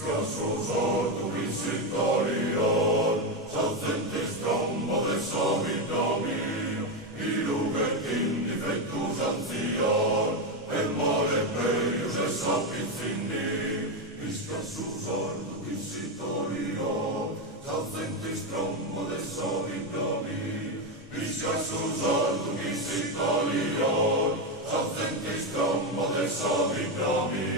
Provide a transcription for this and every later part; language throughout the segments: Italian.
sus ortumis Italian, saucentis trombo de savidami, iluget indifectus ancian, el mare perius es sapicini, visca sus ortumis Italian, saucentis trombo de savidami, visca sus ortumis Italian, saucentis trombo de savidami,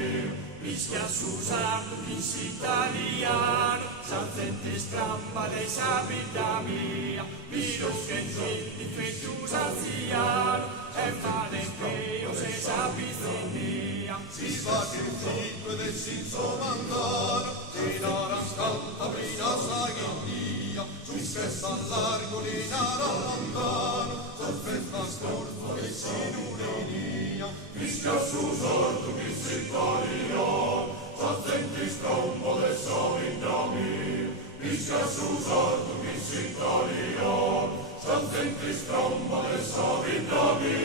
Visca sus artumis Italian, saucentis trombo de savidami, virus gentil defectus ancian, et male perius es sapicini, si sacrificio de sin somandar, sin aras canta brinas aguindía, sus pesas largo linaran andar, sus pesas cortas sin urinía. Visca sus ortumis Italian, saucentis trombo de savidami, visca sus ortumis Italian, saucentis trombo de savidami,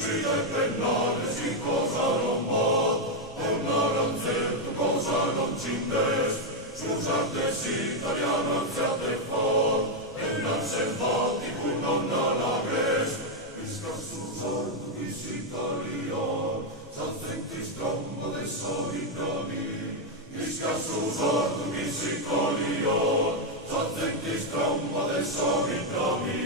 si de pennales in cosa non mat, tornaran certo cosa non cindest, sus artes italiano anziate fat, e non se fatti cur non alagrest, visca sus ortumis Italian, saucentis trombo de savidami, visca sus ortumis Italian, saucentis trombo de savidami.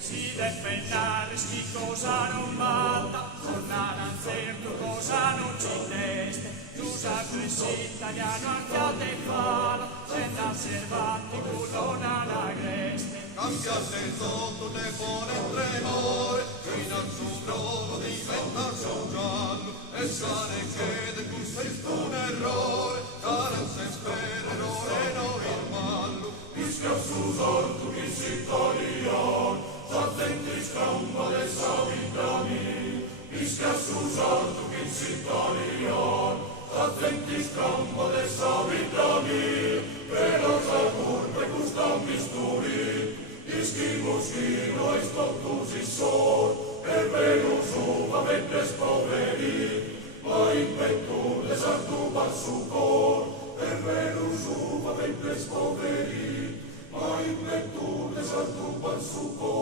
Si de pennales chi cosa non mata, tornaran certo cosa non cindeste, tus artes italiano anziate fat, senza servati cur non alagreste. Cambiaste sotto te pone entre noi, fino al suo brodo diventar son giallo, e sane che tu sei un errore, saran se sperero e non il mallo. Visca sus ortumis Italian, saucentis trombo de savidami, visca sus ortumis Italian, saucentis trombo de savidami, velos alcur precustam bisturi, iscimus vino estoctus isor, per venus uva vendes poveri, ma in ventudes artubat su cor, per venus uva vendes poveri, ma in ventudes artubat su cor.